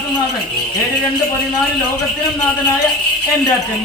കൈലാസനാഥൻ ഏഴ് രണ്ട് പതിനാല് ലോകത്തിനും നാഥനായ എന്റെ അച്ഛൻ.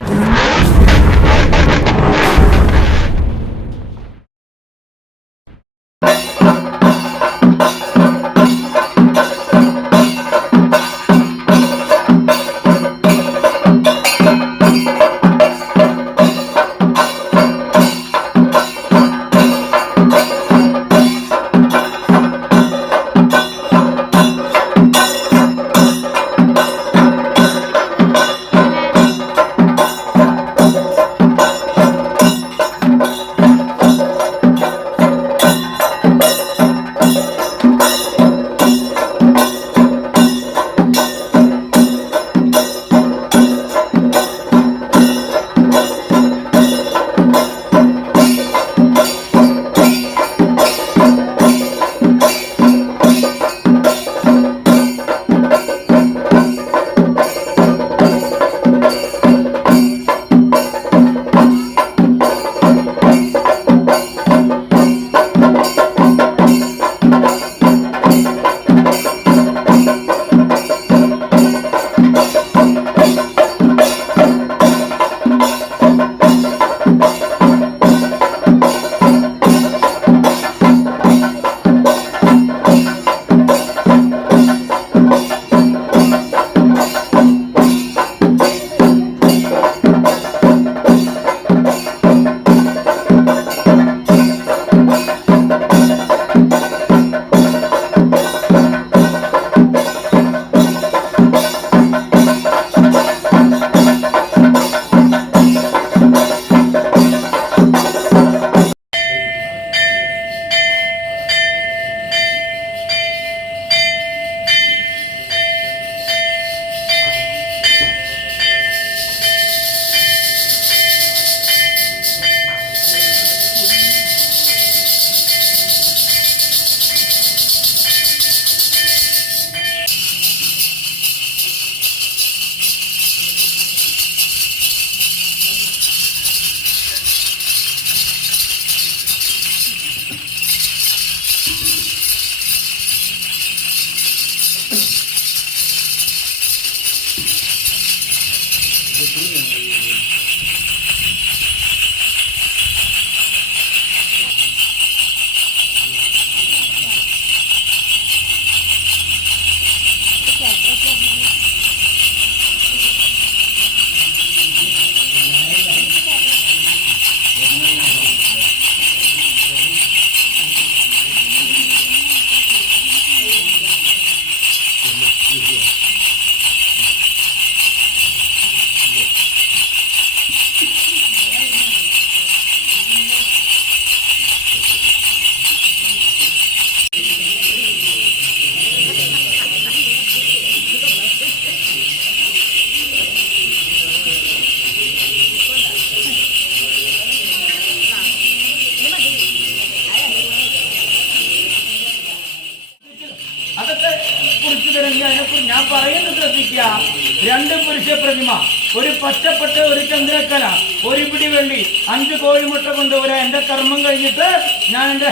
ഒരു പിടി വെള്ളി അഞ്ച് കോഴിമുട്ട കൊണ്ടുവരാൻ എന്റെ കർമ്മം കഴിഞ്ഞിട്ട് ഞാൻ എന്റെ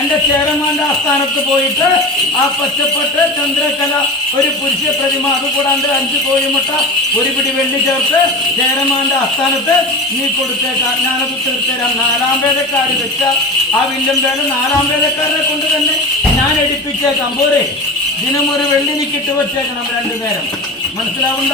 എന്റെ ചേരമാന്റെ ആസ്ഥാനത്ത് പോയിട്ട് ആ പച്ചപ്പട്ട് ചന്ദ്രകല ഒരു പുരുഷ പ്രതിമ അതുകൂടാണ്ട് അഞ്ച് കോഴിമുട്ട ഒരു പിടി വെള്ളി ചേർത്ത് ചേരമാന്റെ ആസ്ഥാനത്ത് നീ കൊടുത്തേക്കാം. ഞാനത് തീർത്തരാം നാലാം വേദക്കാർ വെച്ച ആ വില്ലും വേല നാലാം വേദക്കാരനെ കൊണ്ട് തന്നെ ഞാൻ എടുപ്പിച്ചേക്കാം. പോരെ. ദിനം ഒരു വെള്ളിനിക്ക് ഇട്ട് വെച്ചേക്കണം രണ്ടു നേരം. മനസ്സിലാവുണ്ട?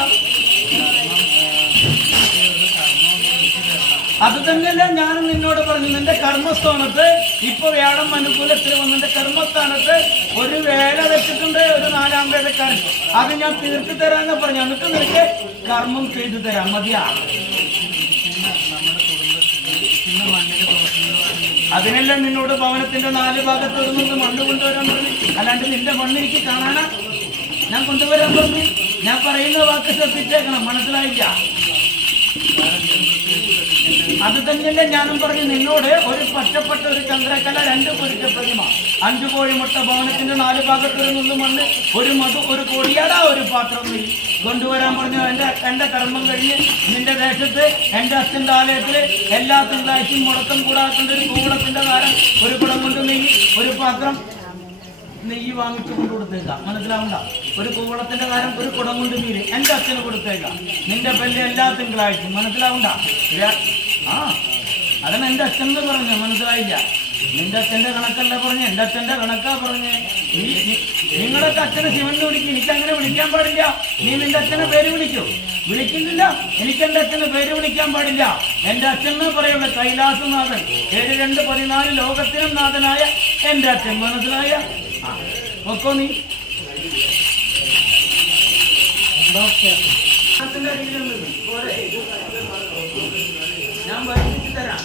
അത് തന്നെയല്ലേ ഞാൻ നിന്നോട് പറഞ്ഞു നിന്റെ കർമ്മസ്ഥാനത്ത് ഇപ്പൊ വ്യാഴം അനുകൂലത്തിൽ വന്ന്. നിന്റെ കർമ്മസ്ഥാനത്ത് ഒരു വേല വെച്ചിട്ടുണ്ട് ഒരു നാലാം വേദക്കാരൻ അത് ഞാൻ തീർത്തി തരാന്ന് പറഞ്ഞു. എന്നിട്ട് നിനക്ക് കർമ്മം ചെയ്തു തരാം. മതിയാ. അതിനല്ലേ നിന്നോട് ഭവനത്തിന്റെ നാല് ഭാഗത്ത് നിന്ന് മണ്ണ് കൊണ്ടുവരാൻ പറഞ്ഞു. അല്ലാണ്ട് നിന്റെ മണ്ണ് എനിക്ക് കാണാനാ. ഞാൻ കൊണ്ടുവരാൻ പറഞ്ഞു. ഞാൻ പറയുന്ന വാക്ക് ശ്രദ്ധിച്ചേക്കണം. മനസ്സിലായില്ല? അത് തന്നെയല്ലേ ഞാനും പറഞ്ഞു നിന്നോട് ഒരു പച്ചപ്പെട്ട ഒരു ചന്ദ്രക്കല രണ്ട് പുരുഷ പ്രതിമ അഞ്ചു കോഴിമുട്ട ഭവനത്തിന്റെ നാല് ഭാഗത്തൊരു നിന്ന് മണ്ണ് ഒരു മധു ഒരു കൊടിയാട ഒരു പാത്രം നീ. കൊണ്ടുവരാൻ പറഞ്ഞു എന്റെ എന്റെ കർമ്മം കഴിഞ്ഞ് നിന്റെ ദേശത്ത് എന്റെ അച്ഛന്റെ ആലയത്തിൽ എല്ലാ തിങ്കളാഴ്ചയും മുടക്കം കൂടാത്ത ഒരു കൂടത്തിന്റെ താരം ഒരു കുടം കൊണ്ട് നെയ്യ് ഒരു പാത്രം നെയ്യ് വാങ്ങിച്ചു കൊണ്ട് മനസ്സിലാവണ്ട? ഒരു കൂവളത്തിന്റെ കാലം ഒരു കുടം കൊണ്ട് നീര് എന്റെ അച്ഛന് കൊടുത്തേക്കാം. നിന്റെ പല്ല് എല്ലാ തിങ്കളാഴ്ചയും. മനസ്സിലാവണ്ട? ആ അതാണ് എന്റെ അച്ഛൻ എന്ന് പറഞ്ഞു മനസ്സിലായില്ല. നിന്റെ അച്ഛന്റെ കണക്കല്ല പറഞ്ഞു എന്റെ അച്ഛന്റെ കണക്കാ പറഞ്ഞു. നിങ്ങളൊക്കെ അച്ഛനെ ശിവനെ വിളിക്കും എനിക്ക് അങ്ങനെ വിളിക്കാൻ പാടില്ല. നീ നിന്റെ അച്ഛനെ പേര് വിളിക്കൂ. വിളിക്കുന്നില്ല എനിക്ക് എന്റെ അച്ഛനെ പേര് വിളിക്കാൻ പാടില്ല. എന്റെ അച്ഛൻ എന്ന് പറയുള്ള കൈലാസനാഥൻ ഏഴ് രണ്ട് പതിനാല് ലോകത്തിനും നാഥനായ എന്റെ അച്ഛൻ മനസ്സിലായ? ഒക്കോ നീ. ഡോക്ടർ. ഞാൻ വൈകിട്ട് തരാം.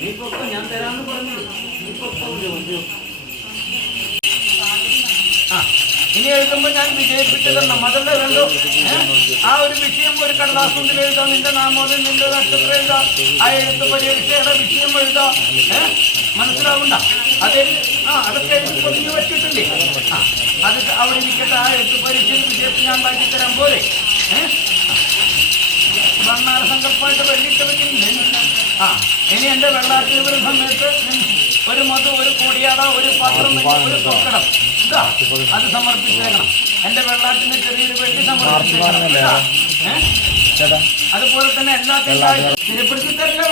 നീ ഞാൻ തരാന്ന് പറഞ്ഞു. നീ ഇനി എഴുതുമ്പോ ഞാൻ വിജയിപ്പിച്ചു തരണം അതല്ല കണ്ടു ആ ഒരു വിഷയം ഒരു കടലാസ് കൊണ്ടിൽ എഴുതാം. നിന്റെ നാമോദം നിന്റെ നക്ഷത്രം എഴുതാം. ആ എഴുത്ത് പരീക്ഷയുടെ വിഷയം എഴുതാം. മനസ്സിലാവുന്ന മനസ്സിലാവണ്ട അതെ ആ അതൊക്കെ എഴുതി പൊതിഞ്ഞ് വെച്ചിട്ടില്ലേ? അത് അവിടെ ഇരിക്കട്ടെ. ആ എഴുത്ത് വിജയിച്ച് ഞാൻ ഉണ്ടാക്കി തരാൻ പോലെ ഏഹ് ഭണ്ണാര സങ്കല്പമായിട്ട് വെള്ളിട്ട് വെക്കുന്നില്ല ആ ഇനി എന്റെ വെള്ളാട്ടിൽ ഒരു സമയത്ത് ഒരു മധു ഒരു കോടിയാട ഒരു പാത്രം ഒരു പൊക്കടം. ഇതാ അത് സമർപ്പിച്ചേക്കണം. എന്റെ വെള്ളാട്ടിന് ചെറിയൊരു വെള്ളി സമർപ്പിച്ചേക്കണം? അതുപോലെ തന്നെ എല്ലാ തിങ്കളാഴ്ച സ്ഥിരപ്പെടുത്തി തരില്ല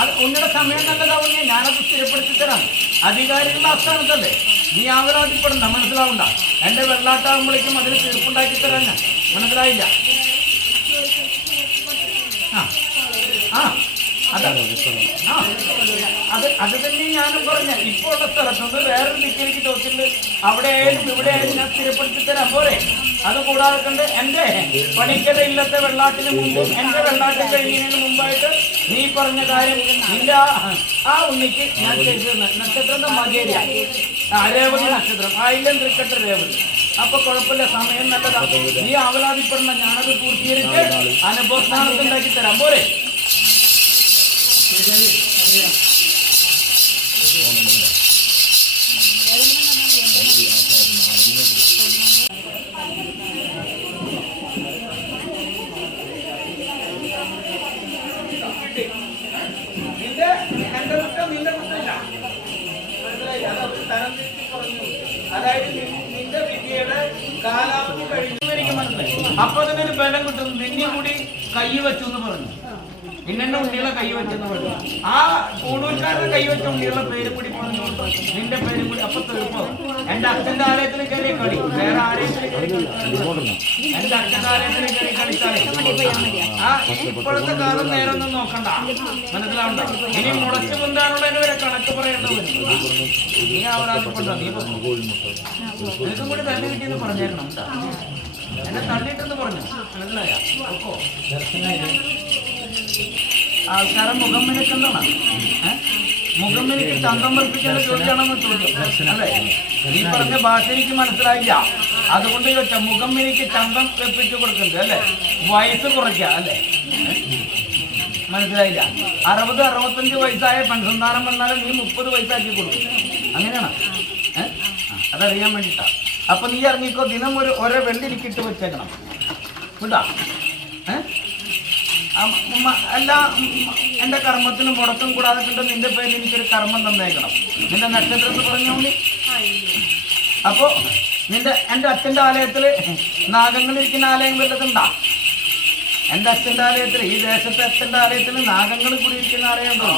അത് ഉന്നത സമയം നല്ലതാവുന്നേ ഞാനത് സ്ഥിരപ്പെടുത്തി തരാം. അധികാരികളുടെ ആസ്ഥാനത്തല്ലേ? നീ ആവലാതിപ്പെടണ്ട മനസ്സിലാവണ്ട. എന്റെ വെള്ളാട്ടാകുമ്പോഴേക്കും അതിന് തീർപ്പുണ്ടാക്കി തരാൻ മനസ്സിലായില്ല? അത്. ആ. അത് തന്നെ ഞാനും പറഞ്ഞ. ഇപ്പോൾ ഉള്ള സ്ഥലത്തുനിന്ന് വേറൊരു ദിക്കിലേക്ക് ചോദിച്ചിട്ടുണ്ട്. അവിടെ ആയാലും ഇവിടെ ആയാലും ഞാൻ സ്ഥിരപ്പെടുത്തി തരാം. പോരെ. അത് കൂടാതെ കണ്ട് എന്റെ പണിക്കര ഇല്ലത്തെ വെള്ളാട്ടിന് മുമ്പും എന്റെ വെള്ളാട്ടിൽ കഴിഞ്ഞതിന് മുമ്പായിട്ട് നീ പറഞ്ഞ കാര്യം നിന്റെ ആ- ആ ഉണ്ണിക്ക് ഞാൻ ചെയ്തു തന്ന നക്ഷത്രം ആ രേവതി നക്ഷത്രം. ആയിരം തൃക്കട്ട രേവതി. അപ്പൊ കുഴപ്പമില്ല സമയം നല്ലതാ. നീ അവലാതിപ്പെടുന്ന ഞാനത് പൂർത്തീകരിച്ച് അനുഭവസ്ഥാനത്ത് ഉണ്ടാക്കി തരാം. പോരെ. നിന്റെ അപ്പൊ അതിനൊരു ബലം കിട്ടുന്നു. നിന്നെ കൂടി കൈ വെച്ചു എന്ന് പറഞ്ഞു. നിന്നെ ഉണ്ണികളെ കൈ വെച്ചെന്ന് പറഞ്ഞു. ആ കൂടൂർക്കാരുടെ കൈ വെച്ച ഉണ്ണികളെ പേര് കൂടി പറഞ്ഞു. നിന്റെ പേര് കൂടി അപ്പൊ തീർപ്പോ എന്റെ അച്ഛന്റെ ആലയത്തിൽ കയറി കളി. വേറെ ആലയത്തിൽ എന്റെ അച്ഛന്റെ ആലയത്തിൽ കയറി കളിച്ചാലേ? ആ ഇപ്പോഴത്തെ കാലം നേരെ ഒന്നും നോക്കണ്ട. മനസ്സിലാവണ്ട? ഇനി മുളച്ചു പൊന്താനുള്ളതിന് വരെ കണക്ക് പറയേണ്ടത്. നീ അവരാശപ്പെട്ടോ നീ നിനക്കും കൂടി തന്നെ കിട്ടിയെന്ന് പറഞ്ഞേക്കണം കേട്ടോ. എന്നെ തള്ളിയിട്ടെന്ന് പറഞ്ഞു മനസ്സിലായ പൊക്കോ. ആൾക്കാരെ മുഖം മിനുക്കുന്നതാണ് മുഖം മിനുക്കി ചന്തം വർപ്പിക്കേണ്ട ചോദ്യമാണെന്ന് ചോദിക്കും അല്ലേ? ഈ പറഞ്ഞ ഭാഷ എനിക്ക് മനസ്സിലായില്ല. അതുകൊണ്ട് ചോദിച്ച മുഖം എനിക്ക് ചന്തം വെപ്പിച്ചു കൊടുക്കുന്നുണ്ട് അല്ലേ? വയസ്സ് കുറയ്ക്കുക അല്ലേ? മനസ്സിലായില്ല. അറുപത് അറുപത്തഞ്ച് വയസ്സായ പെൺസന്താനം വന്നാലും നീ മുപ്പത് വയസ്സാക്കി കൊടുക്കും. അങ്ങനെയാണ്? അതറിയാൻ വേണ്ടിട്ടാ. അപ്പൊ നീ ഇറങ്ങിക്കോ ദിനം ഒരു ഒരേ വെള്ളി എനിക്ക് ഇട്ട് വെച്ചേക്കണം. ഏഹ് എല്ലാ എന്റെ കർമ്മത്തിനും മുടക്കം കൂടാതെ കണ്ട് നിന്റെ പേരിൽ എനിക്കൊരു കർമ്മം തന്നേക്കണം. നിന്റെ നക്ഷത്രത്തിൽ പറഞ്ഞോണ്ട് അപ്പോ നിന്റെ എന്റെ അച്ഛന്റെ ആലയത്തിൽ നാഗങ്ങളിരിക്കുന്ന ആലയം വല്ലതുണ്ടാ എന്റെ അച്ഛന്റെ ആലയത്തിൽ ഈ ദേശത്തെ അച്ഛന്റെ ആലയത്തിൽ നാഗങ്ങൾ കൂടിയിരിക്കുന്ന ആലയം ഉണ്ടോ?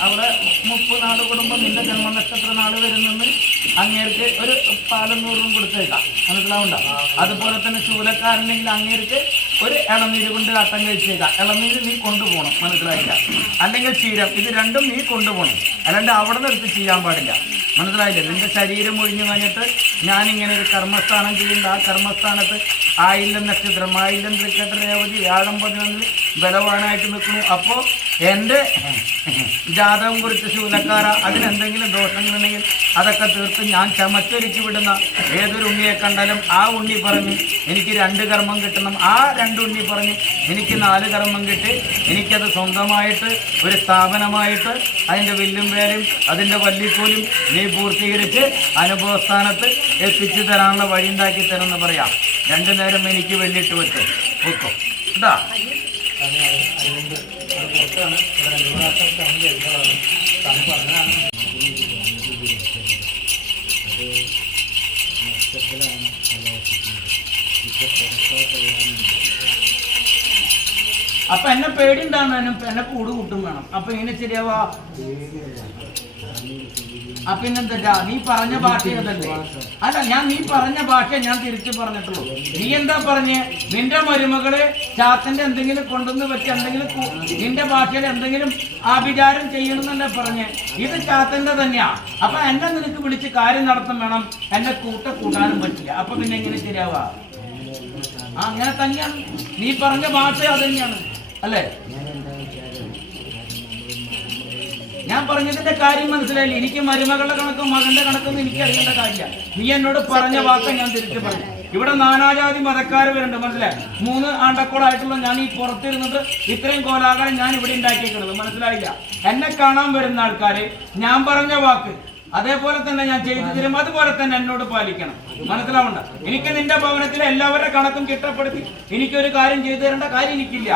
അവിടെ മുപ്പ് നാട് കുടുംബം നിന്റെ ജന്മ നക്ഷത്ര നാട് വരുന്നെന്ന് അങ്ങേർക്ക് ഒരു പാലും നൂറും കൊടുത്തേക്കാം. മനസ്സിലാവണ്ട? അതുപോലെ തന്നെ ചൂലക്കാരനെങ്കിൽ അങ്ങേർക്ക് ഒരു ഇളനീര് കൊണ്ട് അട്ടം കഴിച്ചേക്കാം. ഇളനീര് നീ കൊണ്ടുപോകണം. മനസ്സിലായില്ല? അല്ലെങ്കിൽ ക്ഷീരം. ഇത് രണ്ടും നീ കൊണ്ടുപോകണം. അല്ലാണ്ട് അവിടെ നിർത്തി ചെയ്യാൻ പാടില്ല. മനസ്സിലായില്ലേ? നിന്റെ ശരീരം ഒഴിഞ്ഞു കഴിഞ്ഞിട്ട് ഞാനിങ്ങനെ ഒരു കർമ്മസ്ഥാനം ചെയ്യുന്നുണ്ട്. ആ കർമ്മസ്ഥാനത്ത് ആയില്ലം നക്ഷത്രം ആയില്ലം തൃക്കട്ട രേവതി വ്യാഴം പതിനൊന്നിൽ ബലവാനായിട്ട് നിൽക്കുന്നു. അപ്പോൾ എന്റെ ജാതകം കുറിച്ച് ശൂലക്കാര അതിനെന്തെങ്കിലും ദോഷങ്ങളുണ്ടെങ്കിൽ അതൊക്കെ തീർത്ത് ഞാൻ ചമച്ചൊരിച്ച് വിടുന്ന ഏതൊരു ഉണ്ണിയെ കണ്ടാലും ആ ഉണ്ണി പറഞ്ഞ് എനിക്ക് രണ്ട് കർമ്മം കിട്ടണം. ആ രണ്ട് ഉണ്ണി പറഞ്ഞ് എനിക്ക് നാല് കർമ്മം കിട്ടി. എനിക്കത് സ്വന്തമായിട്ട് ഒരു സ്ഥാപനമായിട്ട് അതിന്റെ വില്ലും വേലയും അതിന്റെ വല്ലിക്കൂലും നീ പൂർത്തീകരിച്ച് അനുഭവസ്ഥാനത്ത് എത്തിച്ചു തരാനുള്ള വഴി ഉണ്ടാക്കി തരുമെന്ന് പറയാം. രണ്ടു നേരം എനിക്ക് വെള്ളിട്ട് വെച്ച് വെക്കും കേട്ടാ അപ്പൊ എന്നെ പേടി ഉണ്ടാകുന്ന എന്നെ കൂട് കൂട്ടും വേണം. അപ്പൊ ഇങ്ങനെ ശരിയാവാ? അപ്പൊ പിന്നെന്താ നീ പറഞ്ഞ ഭാഷ ഏതല്ലേ? അല്ല ഞാൻ നീ പറഞ്ഞ ഭാഷ ഞാൻ തിരിച്ചു പറഞ്ഞിട്ടുള്ളൂ. നീ എന്താ പറഞ്ഞേ? നിന്റെ മരുമകൾ ചാത്തന്റെ എന്തെങ്കിലും കൊണ്ടുവന്ന് വെച്ച് എന്തെങ്കിലും നിന്റെ ഭാഷയിൽ എന്തെങ്കിലും ആഭിചാരം ചെയ്യണമെന്നല്ലേ പറഞ്ഞേ? ഇത് ചാത്തന്റെ തന്നെയാ. അപ്പൊ എന്നെ നിനക്ക് വിളിച്ച് കാര്യം നടത്തും വേണം. എന്നെ കൂട്ട കൂട്ടാനും പറ്റില്ല. അപ്പൊ പിന്നെ എങ്ങനെ ശരിയാവാ? അങ്ങനെ തന്നെയാണ്. നീ പറഞ്ഞ ഭാഷ അത് തന്നെയാണ് അല്ലേ? ഞാൻ പറഞ്ഞതിന്റെ കാര്യം മനസ്സിലായില്ല. എനിക്ക് മരുമകളുടെ കണക്കും മകന്റെ കണക്കൊന്നും എനിക്ക് അറിയേണ്ട കാര്യമില്ല. നീ എന്നോട് പറഞ്ഞ വാക്ക ഞാൻ തിരിച്ചു പറഞ്ഞു ഇവിടെ നാനാജാതി മതക്കാർ വരുന്നുണ്ട് മനസ്സിലായി? മൂന്ന് ആണ്ടക്കോളായിട്ടുള്ള ഞാൻ ഈ പുറത്തിരുന്നിട്ട് ഇത്രയും കോലാകാരം ഞാൻ ഇവിടെ ഉണ്ടാക്കിയിട്ടുള്ളത് മനസ്സിലായില്ല? എന്നെ കാണാൻ വരുന്ന ആൾക്കാര് ഞാൻ പറഞ്ഞ വാക്ക് അതേപോലെ തന്നെ ഞാൻ ചെയ്തു തരും. അതുപോലെ തന്നെ എന്നോട് പാലിക്കണം. മനസ്സിലാവണ്ട? എനിക്ക് നിന്റെ ഭവനത്തിലെ എല്ലാവരുടെ കണക്കും ചിട്ടപ്പെടുത്തി എനിക്കൊരു കാര്യം ചെയ്തു തരേണ്ട കാര്യം എനിക്കില്ല.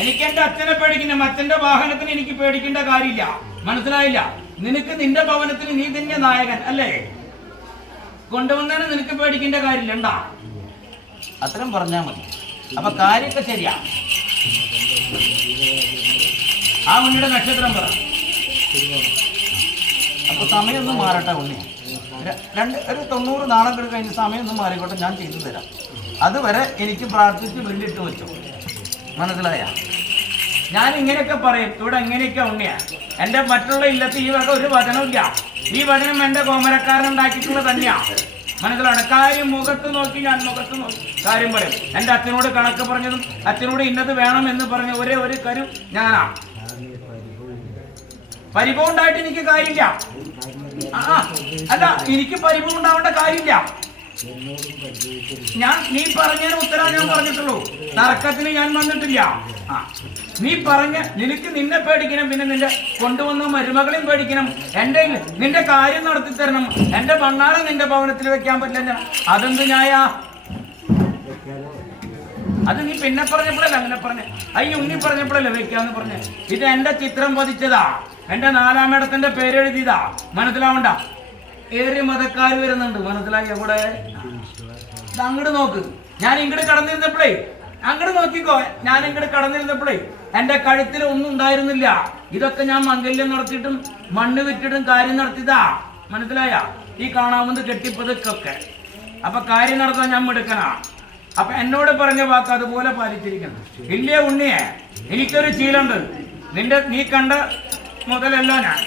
എനിക്ക് എന്റെ അച്ഛനെ പേടിക്കണം അച്ഛന്റെ വാഹനത്തിന് എനിക്ക് പേടിക്കേണ്ട കാര്യമില്ല. മനസ്സിലായില്ല? നിനക്ക് നിന്റെ ഭവനത്തിന് നീ തന്നെ നായകൻ അല്ലേ? കൊണ്ടുവന്നതിന് നിനക്ക് പേടിക്കേണ്ട കാര്യമില്ല ഉണ്ടാ അത്രയും പറഞ്ഞാൽ മതി. അപ്പൊ കാര്യമൊക്കെ ശരിയാ. ആ ഉണ്ണിയുടെ നക്ഷത്രം പറ. അപ്പൊ സമയമൊന്നും മാറട്ടെ ഉണ്ണി. രണ്ട് ഒരു തൊണ്ണൂറ് നാളം കൂടി കഴിഞ്ഞ് സമയമൊന്നും മാറിക്കോട്ടെ ഞാൻ ചെയ്തു തരാം. അതുവരെ എനിക്ക് പ്രാർത്ഥിച്ച് വേണ്ടിയിട്ട് വെച്ചു. മനസ്സിലായ? ഞാൻ ഇങ്ങനെയൊക്കെ പറയും. ഇവിടെ ഇങ്ങനെയൊക്കെ ഉണ്ണിയാ. എന്റെ മറ്റുള്ള ഇല്ലത്ത് ഈ വക ഒരു വചനമില്ല ഈ വചനം എന്റെ കോമരക്കാരൻ ഉണ്ടാക്കിയിട്ടുള്ള തന്നെയാ. മനസ്സിലാണ് കാര്യം മുഖത്ത് നോക്കി ഞാൻ മുഖത്ത് നോക്കി. കാര്യം പറയും. എന്റെ അച്ഛനോട് കണക്ക് പറഞ്ഞതും അച്ഛനോട് ഇന്നത് വേണം എന്ന് പറഞ്ഞ ഒരേ ഒരു കരു ഞാനാ. പരിഭവം ഉണ്ടായിട്ട് എനിക്ക് കാര്യമില്ല. അല്ല എനിക്ക് പരിഭവം ഉണ്ടാവേണ്ട കാര്യമില്ല. ഞാൻ നീ പറഞ്ഞതിന് ഉത്തരം ഞാൻ പറഞ്ഞിട്ടുള്ളൂ. തർക്കത്തിന് ഞാൻ വന്നിട്ടില്ല. നീ പറഞ്ഞ നിനക്ക് നിന്നെ പേടിക്കണം പിന്നെ നിന്റെ കൊണ്ടുവന്ന മരുമകളെയും പേടിക്കണം. എന്റെ നിന്റെ കാര്യം നടത്തി തരണം എന്റെ ഭണ്ണാറ നിന്റെ ഭവനത്തിൽ വെക്കാൻ പറ്റില്ല. അതെന്ത് ഞായാ അത് നീ പിന്നെ പറഞ്ഞപ്പോഴല്ല അങ്ങനെ പറഞ്ഞേ. അയ്യ ഉണ്ണി പറഞ്ഞപ്പോഴല്ലേ വെക്കാന്ന് പറഞ്ഞേ. ഇത് എന്റെ ചിത്രം പതിച്ചതാ. എന്റെ നാലാമിടത്തിന്റെ പേരെഴുതിയതാ മനസ്സിലാവണ്ട. ഏറെ മതക്കാർ വരുന്നുണ്ട്. മനസ്സിലായി എവിടെ? അങ്ങോട്ട് നോക്ക്. ഞാൻ ഇങ്ങോട്ട് കടന്നിരുന്നപ്പോഴേ അങ്ങോട്ട് നോക്കിക്കോ. ഞാൻ ഇങ്ങോട്ട് കടന്നിരുന്നപ്പോഴേ എന്റെ കഴുത്തിൽ ഒന്നും ഉണ്ടായിരുന്നില്ല. ഇതൊക്കെ ഞാൻ മംഗല്യം നടത്തിയിട്ടും മണ്ണ് വിറ്റിട്ടും കാര്യം നടത്തിയതാ. മനസ്സിലായ? ഈ കാണാവുന്നത് കെട്ടിപ്പതുക്കൊക്കെ. അപ്പൊ കാര്യം നടത്താൻ ഞാൻ എടുക്കണ അപ്പൊ എന്നോട് പറഞ്ഞ വാക്ക് അതുപോലെ പാലിച്ചിരിക്കണം ഇല്ലേ ഉണ്ണിയെ? എനിക്കൊരു ശീലമുണ്ട്. നിന്റെ നീ കണ്ട മുതലല്ല ഞാൻ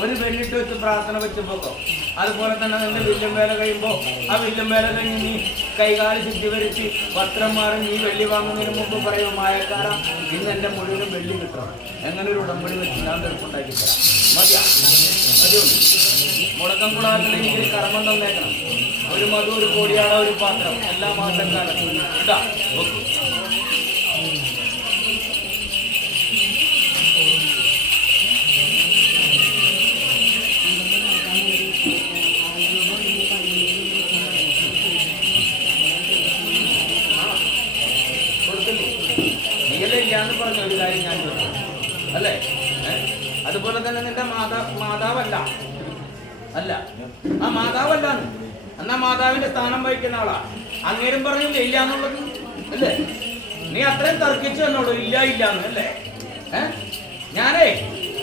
ഒരു വെള്ളിട്ട് വെച്ച് പ്രാർത്ഥന വെച്ച് പോക്കോ അതുപോലെ തന്നെ നിങ്ങൾ വില്ലും വേല കഴിയുമ്പോ ആ വില്ലും വേല കഴിഞ്ഞ് നീ കൈകാൽ ശുദ്ധി വരച്ച് വസ്ത്രം മാറി നീ വെള്ളി വാങ്ങുന്നതിന് മുമ്പ് പറയുമോ മായക്കാരാ ഇന്ന് എന്റെ മുഴുവനും വെള്ളി കിട്ടണം. എങ്ങനെ ഒരു ഉടമ്പടി വെച്ച് ഞാൻ തീർപ്പുണ്ടാക്കി മുടക്കം കൂടാതെ കർമ്മം തന്നേക്കണം ഒരു മധു ഒരു കോടിയാട ഒരു പാത്രം. എല്ലാ മാസം ഇതാ നീയല്ലേ ഇല്ലാന്ന് പറഞ്ഞ ഒരു കാര്യം ഞാൻ അല്ലേ? ഏ? അതുപോലെ തന്നെ നിന്റെ മാതാ മാതാവല്ല. അല്ല. ആ മാതാവല്ല എന്നാ മാതാവിന്റെ സ്ഥാനം വഹിക്കുന്ന ആളാ. അങ്ങേരും പറഞ്ഞു ഇല്ല എന്നുള്ളത് അല്ലേ? നീ അത്രയും തർക്കിച്ചു എന്നോട് ഇല്ല ഇല്ല എന്ന് അല്ലേ? ഞാനേ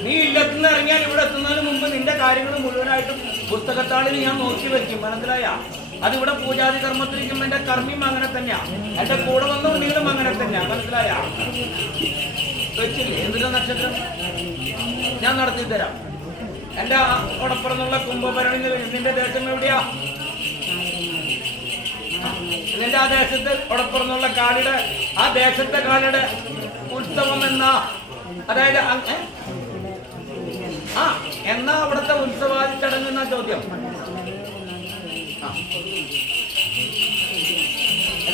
നീ ഇല്ലത്തുനിന്ന് ഇറങ്ങിയാൽ ഇവിടെ എത്തുന്നതിന് മുമ്പ് നിന്റെ കാര്യങ്ങൾ മുഴുവനായിട്ടും പുസ്തകത്താളിൽ ഞാൻ നോക്കി വെക്കും മനസ്സിലായ? അതിവിടെ പൂജാതി കർമ്മത്തിരിക്കുമ്പോ എന്റെ കർമ്മിയും അങ്ങനെ തന്നെയാ. എന്റെ കൂടെ വന്ന അങ്ങനെ തന്നെയാ. മനസ്സിലായ? എന്തിനാ നക്ഷത്രം? ഞാൻ നടത്തി തരാം. എന്റെ ഓടപ്പുറന്നുള്ള കുംഭഭരണി നിന്റെ ദേശം എവിടെയാ? നിന്റെ ആ ദേശത്ത് ഓടപ്പുറന്നുള്ള കാളിയുടെ ആ ദേശത്തെ കാളിയുടെ ഉത്സവം എന്നാ? അതായത് ആ എന്നാ അവിടുത്തെ ഉത്സവാദി ചടങ്ങ് എന്നാ ചോദ്യം.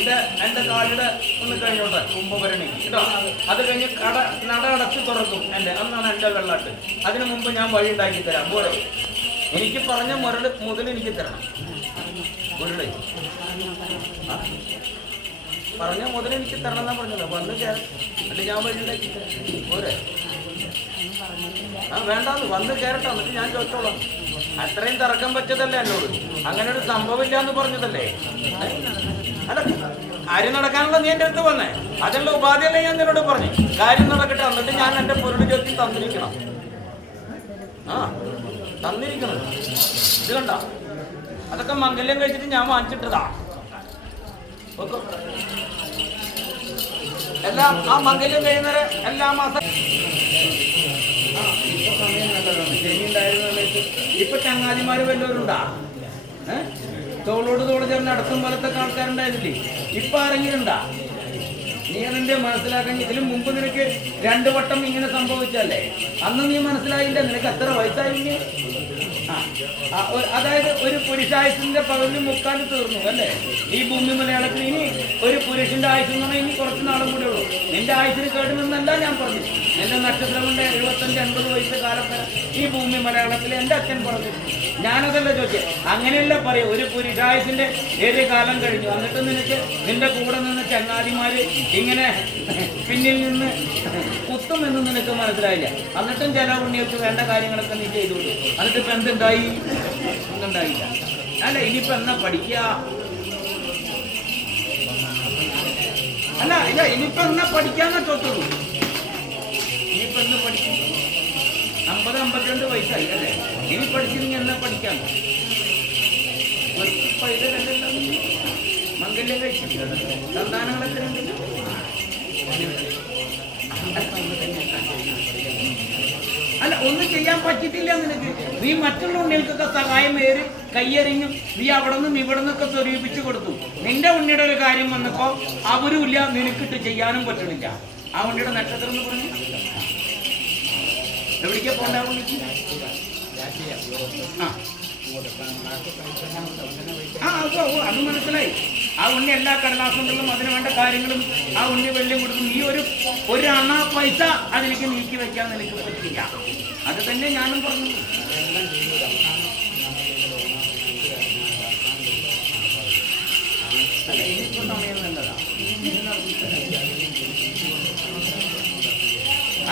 എന്റെ എന്റെ കാലിടെ ഒന്ന് കഴിഞ്ഞോട്ടെ? കുംഭഭരണി കേട്ടോ? അത് കഴിഞ്ഞ് കട നട അടച്ച് തുറക്കും എന്റെ. അന്നാണ് എന്റെ വെള്ളാട്ട്. അതിനു മുമ്പ് ഞാൻ വഴി ഉണ്ടാക്കി തരാം. പോലെ എനിക്ക് പറഞ്ഞ മുരട് മുതൽ എനിക്ക് തരണം. മുരട് ആ. പറഞ്ഞ മുതൽ എനിക്ക് തരണം എന്നാ പറഞ്ഞത്? വന്ന് ഞാൻ വഴി ഉണ്ടാക്കി തരാം. പോരെ? ആ വേണ്ടാന്ന് വന്ന് കയറട്ടെ എന്നിട്ട് ഞാൻ ചോദിച്ചോളാം. അത്രയും തർക്കം പറ്റതല്ലേ എന്നോട്? അങ്ങനെ ഒരു സംഭവമില്ല എന്ന് പറഞ്ഞതല്ലേ അല്ല കാര്യം നടക്കാനുള്ള നീ എന്റെ അടുത്ത് വന്നേ. അതല്ല ഉപാധിയല്ലേ ഞാൻ നിന്നോട് പറഞ്ഞു. കാര്യം നടക്കട്ടെ എന്നിട്ട് ഞാൻ എന്റെ പൊരുട് ചോദ്യം തന്നിരിക്കണം. ആ തന്നിരിക്കണം. ഇത് കണ്ട? അതൊക്കെ മംഗല്യം കഴിച്ചിട്ട് ഞാൻ വാങ്ങിച്ചിട്ടതാ. എല്ലാം ആ മംഗല്യം കഴിയുന്നവരെ എല്ലാ മാസം സമയം നല്ലതാണ്. ശനി ഉണ്ടായിരുന്ന സമയത്ത് ഇപ്പൊ ചങ്ങാതിമാര് വല്ലവരുണ്ടാ? തോളോട് തോൾ ചേർന്ന് അടുത്തും പോലത്തെ ആൾക്കാരുണ്ടായിരുന്നില്ലേ? ഇപ്പൊ ആരെങ്കിലും ഉണ്ടാ? നീ അതിന്റെ മനസ്സിലാക്കാൻ ഇതിലും മുമ്പ് നിനക്ക് രണ്ടു വട്ടം ഇങ്ങനെ സംഭവിച്ചല്ലേ അന്ന് നീ മനസ്സിലായില്ല. നിനക്ക് എത്ര വയസ്സായി അതായത് ഒരു പുരുഷായുസിന്റെ പകുതി മുക്കാൽ തീർന്നു അല്ലേ? ഈ ഭൂമി മലയാളത്തിൽ ഇനി ഒരു പുരുഷന്റെ ആയുസ് എന്ന് പറഞ്ഞാൽ ഇനി കുറച്ച് നാളും കൂടെ ഉള്ളൂ. നിന്റെ ആയുസിന് കേടുമെന്നല്ല ഞാൻ പറഞ്ഞു. എന്റെ നക്ഷത്രം കൊണ്ട് എഴുപത്തഞ്ച് എൺപത് വയസ്സ് കാലത്ത് ഈ ഭൂമി മലയാളത്തിൽ എന്റെ അച്ഛൻ പറഞ്ഞു ഞാനതല്ല ചോദിച്ചത്. അങ്ങനെയല്ല പറയും ഒരു പുരുഷായുസിന്റെ ഏത് കാലം കഴിഞ്ഞു? എന്നിട്ട് നിനക്ക് നിന്റെ കൂടെ നിന്ന് ചങ്ങാതിമാര് ഇങ്ങനെ പിന്നിൽ നിന്ന് കുത്തുമെന്ന് നിനക്ക് മനസ്സിലായില്ല. എന്നിട്ടും ചില ഉണ്ണികൾക്ക് വേണ്ട കാര്യങ്ങളൊക്കെ നീ ചെയ്തു. എന്നിട്ട് ഇപ്പൊ എന്തുണ്ടായി? ഒന്നുണ്ടായില്ല. അല്ല ഇനിയിപ്പോ എന്നാ പഠിക്കുക അല്ല ഇല്ല ഇനിയിപ്പോ എന്നാ പഠിക്കാന്ന് ചോദിച്ചുള്ളൂ ഇനിയിപ്പോ എന്ന് പഠിക്കും? അമ്പത് അമ്പത്തിരണ്ട് വയസ്സായി അല്ലേ? ഇനി പഠിച്ചിരുന്നെങ്കിൽ എന്നാ പഠിക്കാം മംഗല്യം കഴിച്ചിട്ടില്ല. സന്താനങ്ങളൊക്കെ ഉണ്ട് അല്ല ഒന്നും ചെയ്യാൻ പറ്റിയിട്ടില്ല നിനക്ക്. നീ മറ്റുള്ള ഉണ്ണികൾക്കൊക്കെ സഹായം ഏറി കയ്യെറിഞ്ഞു നീ അവിടെ നിന്നും ഇവിടെ നിന്നൊക്കെ സ്വരൂപിച്ചു കൊടുത്തു. നിന്റെ ഉണ്ണിയുടെ ഒരു കാര്യം വന്നപ്പോ അവരുമില്ല നിനക്കിട്ട് ചെയ്യാനും പറ്റണില്ല. ആ ഉണ്ണിയുടെ നക്ഷത്രം എന്ന് പറഞ്ഞു? എവിടേക്കാ പോണ്ട ആ ആ. അത് മനസ്സിലായി. ആ ഉണ്ണി എല്ലാ കടലാസുകളും അതിന് വേണ്ട കാര്യങ്ങളും ആ ഉണ്ണി വെള്ളം കൊടുക്കും. ഈ ഒരു ഒരു അണ പൈസ അതിലേക്ക് നീക്കി വെക്കാൻ എനിക്ക് പറ്റില്ല. അത് തന്നെ ഞാനും പറഞ്ഞു.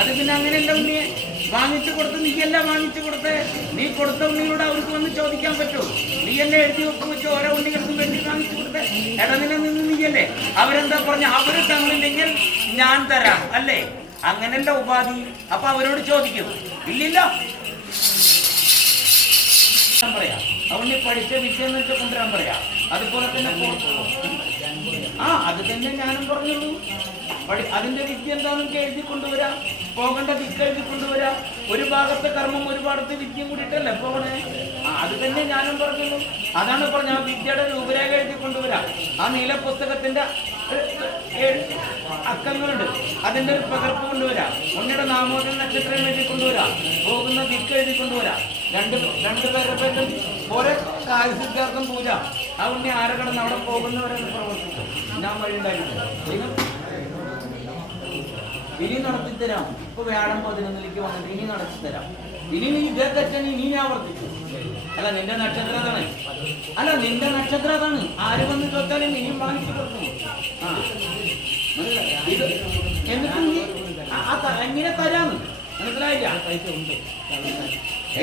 അത് പിന്നെ അങ്ങനെയല്ല ഉണ്ണിയെ. വാങ്ങിച്ചു കൊടുത്ത് നീയല്ല വാങ്ങിച്ചു കൊടുത്ത്? നീ കൊടുത്ത ഉണ്ണിയോട് അവർക്ക് വന്ന് ചോദിക്കാൻ പറ്റൂ. നീ എന്നെ എഴുതി വെപ്പ് വെച്ച് ഓരോ ഉണ്ണികൾക്കും വേണ്ടി വാങ്ങിച്ചു കൊടുത്ത്? ഇടനില നിന്ന് നീയല്ലേ? അവരെന്താ പറഞ്ഞ? അവർ തന്നില്ലെങ്കിൽ ഞാൻ തരാം അല്ലേ? അങ്ങനല്ല ഉപാധി. അപ്പൊ അവരോട് ചോദിക്കും. ഇല്ലില്ല. പറയാ. അതുകൊണ്ട് പഠിച്ച വിഷയം വെച്ച് കൊണ്ടുവരാൻ പറയാം. അതുപോലെ തന്നെ ആ അത് തന്നെ ഞാനും പറഞ്ഞുള്ളൂ. അതിന്റെ വിദ്യ എന്താണെന്ന് എഴുതി കൊണ്ടുവരാം. പോകേണ്ട ദിക്ക് കൊണ്ടുവരാ. ഒരു ഭാഗത്തെ കർമ്മം ഒരു ഭാഗത്ത് വിദ്യയും കൂടിയിട്ടല്ലേ പോകണേ? അത് തന്നെ ഞാനും പറഞ്ഞു അതാണ് പറഞ്ഞ ആ വിദ്യയുടെ രൂപരേഖ എഴുതി കൊണ്ടുവരാ. ആ നീല പുസ്തകത്തിന്റെ അക്കങ്ങളുണ്ട്. അതിന്റെ ഒരു പകർപ്പ് കൊണ്ടുവരാം. ഒന്നിയുടെ നാമോദര നക്ഷത്രം എഴുതി കൊണ്ടുവരാം. പോകുന്ന ദിക്ക് എഴുതി കൊണ്ടുവരാം. രണ്ട് രണ്ട് പേരുടെ പേരും ഓരോ കാര്യസിദ്ധാർത്ഥം പൂജ. ആ ഉണ്ണി ആരെ കടന്ന് അവിടെ പോകുന്നവരെ പ്രവർത്തിക്കും ഞാൻ വഴി ഉണ്ടാക്കിയിട്ടുണ്ട് ഇനി നടത്തി തരാം. ഇപ്പൊ വ്യാഴം പതിനൊന്നിലേക്ക് വന്നിട്ട് ഇനി നടത്തി തരാം. ഇനി നീ ഇതേ തെറ്റൻ ഇനി ഞാൻ വർദ്ധിച്ചു അല്ല നിന്റെ നക്ഷത്രം അതാണ്. അല്ല നിന്റെ നക്ഷത്രം അതാണ്. ആര് വന്ന് ചോദിച്ചാലും ഇനിയും വാങ്ങിച്ചു കൊടുക്കും. ഇത് നീ എങ്ങനെ തരാന്ന്? മനസ്സിലായില്ല?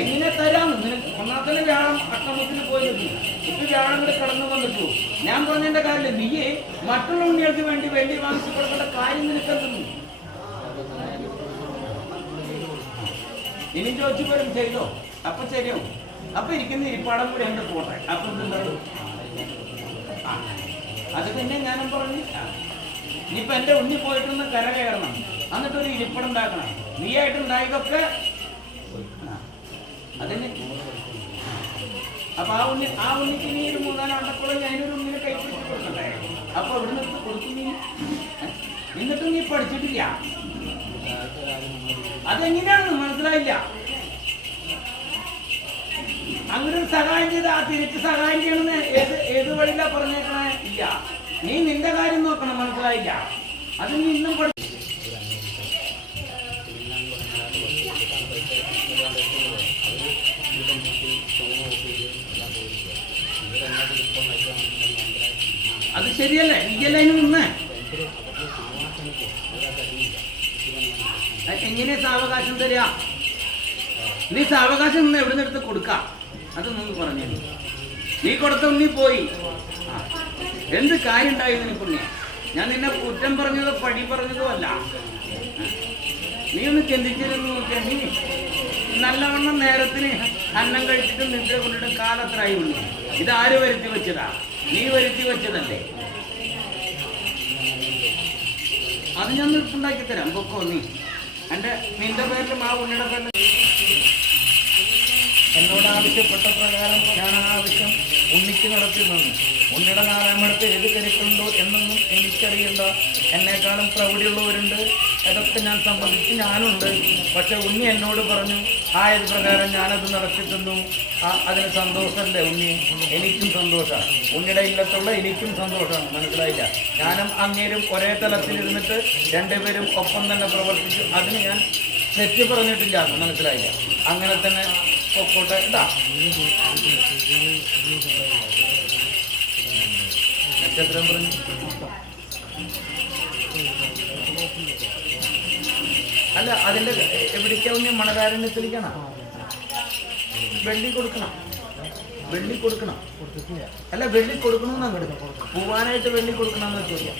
എങ്ങനെ തരാന്ന്? നിനക്ക് ഒന്നാമത്തെ വ്യാഴം അക്രമത്തിന് പോയിരുന്നു ഇപ്പൊ വ്യാഴം കൂടെ കടന്നു വന്നിട്ടു. ഞാൻ പറഞ്ഞതിന്റെ കാര്യമില്ല. നീയെ മറ്റുള്ള ഉണ്ണികൾക്ക് വേണ്ടി വെള്ളി വാങ്ങിച്ചു കൊടുക്കേണ്ട കാര്യം നിനക്കെന്തെന്നു ഇനി ചോദിച്ചു പോലും ചെയ്തോ? അപ്പൊ ശരിയാവും. അപ്പൊ ഇരിക്കുന്ന ഇരിപ്പാടം കൂടി എന്റെ പോട്ടെ. അപ്പൊ എന്തുണ്ടാവും ആ. അത് പിന്നെ ഞാനും പറഞ്ഞു ഇനിയിപ്പൊ എന്റെ ഉണ്ണി പോയിട്ടൊന്ന് കര കയറണം. എന്നിട്ട് ഒരു ഇരിപ്പിടുണ്ടാക്കണം നീ ആയിട്ട് ഉണ്ടായതൊക്കെ അതിന് അപ്പൊ ആ ഉണ്ണി ആ ഉണ്ണിക്ക് നീ ഒരു മൂന്നാൽ ആണ്ടപ്പോഴും ഞാനൊരു ഉണ്ണിനെ കൈപ്പിടിച്ചിട്ടുണ്ടായിരുന്നു അപ്പൊ ഇവിടുന്ന് കൊടുക്കും നീ? എന്നിട്ടും നീ പഠിച്ചിട്ടില്ല. അതെങ്ങനെയാണെന്ന് മനസ്സിലായില്ല. അങ്ങനെ സഹായം ചെയ്ത് ആ തിരിച്ച് സഹായം ചെയ്യണമെന്ന് ഏത് ഏത് വഴിയിലാ പറഞ്ഞേക്കണേ? ഇല്ല. നീ നിന്റെ കാര്യം നോക്കണം മനസ്സിലായില്ല. അത് നീ ഇന്നും പഠി അത് ശരിയല്ലേ? നീയല്ലേ അതിന് എങ്ങനെ സാവകാശം തരിക നീ സാവകാശം നിന്ന് എവിടെ നിന്നെടുത്ത് കൊടുക്ക? അത് നിന്ന് പറഞ്ഞു നീ കൊടുത്ത നീ പോയി. എന്ത് കാര്യം ഉണ്ടായി പുണ്യ? ഞാൻ നിന്നെ കുറ്റം പറഞ്ഞതോ പഴി പറഞ്ഞതോ അല്ല. നീ ഒന്ന് ചിന്തിച്ചിരുന്നു നോക്കിയാ നീ നല്ലവണ്ണം നേരത്തിന് അന്നം കഴിച്ചിട്ട് നിദ്ര കൊണ്ടിട്ട് കാലത്രായി ഉള്ളു. ഇത് ആര് വരുത്തി വെച്ചതാ? നീ വരുത്തി വെച്ചതല്ലേ? അത് ഞാൻ ഉണ്ടാക്കി തരാം പൊക്കോ നീ. എന്റെ നിന്റെ പേരിലും ആ ഉണ്ണിയുടെ പേരിലും എന്നോട് ആവശ്യപ്പെട്ട പ്രകാരം ഞാൻ ആ ആവശ്യം ഉണ്ണിക്ക് നടത്തി നിന്നു ഉണ്ണിയുടെ നാലാമടുത്ത് ഏത് കരുക്കളുണ്ടോ എന്നൊന്നും എനിക്കറിയണ്ട. എന്നെക്കാളും പ്രൗഢിയുള്ളവരുണ്ട്. അതൊക്കെ ഞാൻ സംബന്ധിച്ച് ഞാനുണ്ട്. പക്ഷെ ഉണ്ണി എന്നോട് പറഞ്ഞു ആയത് പ്രകാരം ഞാനത് നടത്തി തന്നു അതിന് സന്തോഷമല്ലേ ഉണ്ണി. എനിക്കും സന്തോഷമാണ് ഉണ്ണിയുടെ ഇല്ലത്തുള്ള എനിക്കും സന്തോഷമാണ് മനസ്സിലായില്ല? ഞാനും അങ്ങേരും ഒരേ തലത്തിലിരുന്നിട്ട് രണ്ടുപേരും ഒപ്പം തന്നെ പ്രവർത്തിച്ചു. അതിന് ഞാൻ തെറ്റ് പറഞ്ഞിട്ടില്ല മനസ്സിലായില്ല. അങ്ങനെ തന്നെ പൊക്കോട്ടെ. നക്ഷത്രം പറഞ്ഞു? അല്ല അതിന്റെ എവിടേക്കാവുന്ന മണകാരണ്യത്തിലേക്കാണ് വെള്ളി കൊടുക്കണം. വെള്ളി കൊടുക്കണം. അല്ല വെള്ളി കൊടുക്കണമെന്ന് അങ്ങോട്ട് പോവാനായിട്ട് വെള്ളി കൊടുക്കണമെന്ന് ചോദിക്കാം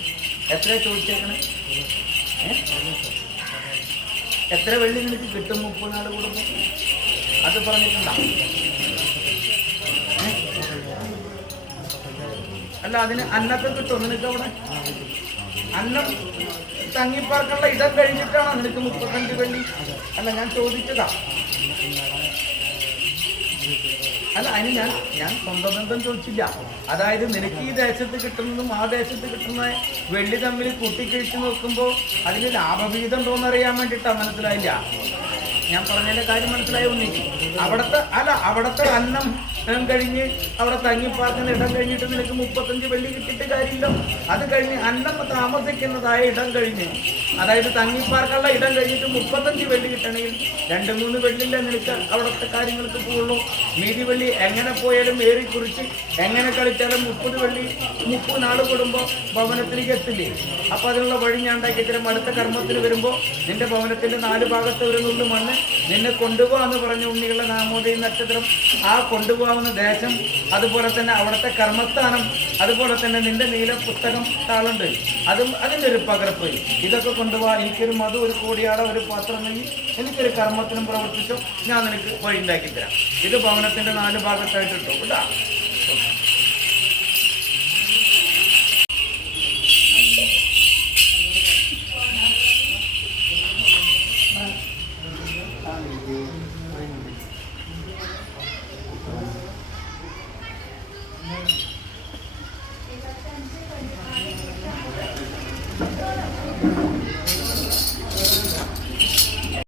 എത്ര ചോദിച്ചേക്കണേ? എത്ര വെള്ളി നിനക്ക് കിട്ടും മുപ്പത് നാൾ കൂടുമ്പോൾ അത് പറഞ്ഞിട്ടുണ്ടോ? അല്ല അതിന് അന്നത്തെ കിട്ടും നിനക്ക് അവിടെ? അന്നം തങ്ങിപ്പാർക്കുള്ള ഇടം കഴിഞ്ഞിട്ടാണോ നിനക്ക് മുപ്പത്തഞ്ച് വെള്ളി. അല്ല ഞാൻ ചോദിച്ചതാ. അല്ല അതിന് ഞാൻ ഞാൻ സ്വന്തം ബന്ധം ചോദിച്ചില്ല. അതായത് നിനക്ക് ഈ ദേശത്ത് കിട്ടുന്നതും ആ ദേശത്ത് കിട്ടുന്ന വെള്ളി തമ്മിൽ കൂട്ടിക്കഴിച്ച് നോക്കുമ്പോൾ അതിന് ലാഭവിഹിതം ഉണ്ടോന്ന് അറിയാൻ വേണ്ടിയിട്ടാ മനസ്സിലായില്ല. ഞാൻ പറഞ്ഞതിന്റെ കാര്യം മനസ്സിലായി ഉണ്ണി അവിടുത്തെ അല്ല അവിടുത്തെ അന്നം ഇടം കഴിഞ്ഞ് അവിടെ തങ്ങിപ്പാർക്കുന്ന ഇടം കഴിഞ്ഞിട്ട് നിനക്ക് മുപ്പത്തഞ്ച് വെള്ളി കിട്ടിയിട്ട് കാര്യമില്ല അത് കഴിഞ്ഞ് അന്നം താമസിക്കുന്നതായ ഇടം കഴിഞ്ഞ്. അതായത് തങ്ങിപ്പാർക്കുള്ള ഇടം കഴിഞ്ഞിട്ട് മുപ്പത്തഞ്ച് വെള്ളി കിട്ടണമെങ്കിൽ രണ്ട് മൂന്ന് വെള്ളിന്റെ നിനക്ക് അവിടുത്തെ കാര്യങ്ങൾക്ക് പോകുള്ളൂ മീതി വെള്ളി എങ്ങനെ പോയാലും ഏറി കുറിച്ച് എങ്ങനെ കളിച്ചാലും മുപ്പത് വെള്ളി മുപ്പത് നാൾ കൂടുമ്പോൾ ഭവനത്തിലേക്ക് എത്തില്ലേ? അപ്പോൾ അതിനുള്ള വഴി ഞാൻ ഉണ്ടാക്കി അടുത്ത കർമ്മത്തിന് വരുമ്പോൾ നിന്റെ ഭവനത്തിന്റെ നാല് ഭാഗത്ത് ഒരു നുള്ളു മണ്ണ് നിന്നെ കൊണ്ടുപോകാമെന്ന് പറഞ്ഞ ഉണ്ണികളുടെ നാമോദയം നക്ഷത്രം. ആ കൊണ്ടുപോകാവുന്ന ദേശം അതുപോലെ തന്നെ അവിടുത്തെ കർമ്മസ്ഥാനം അതുപോലെ തന്നെ നിന്റെ നീല പുസ്തകം താളുണ്ട്. അതും അതിന്റെ ഒരു പകർപ്പ്. ഇതൊക്കെ കൊണ്ടുപോകാൻ എനിക്കൊരു മധു ഒരു കോടിയാട ഒരു പാത്രം എനിക്കൊരു കർമ്മത്തിനും പ്രവർത്തിച്ചോ ഞാൻ നിനക്ക് വഴി ഉണ്ടാക്കി തരാം. ഇത് ഭവനത്തിന്റെ നാല് ഭാഗത്തായിട്ട് ഇട്ടു കേട്ടാ.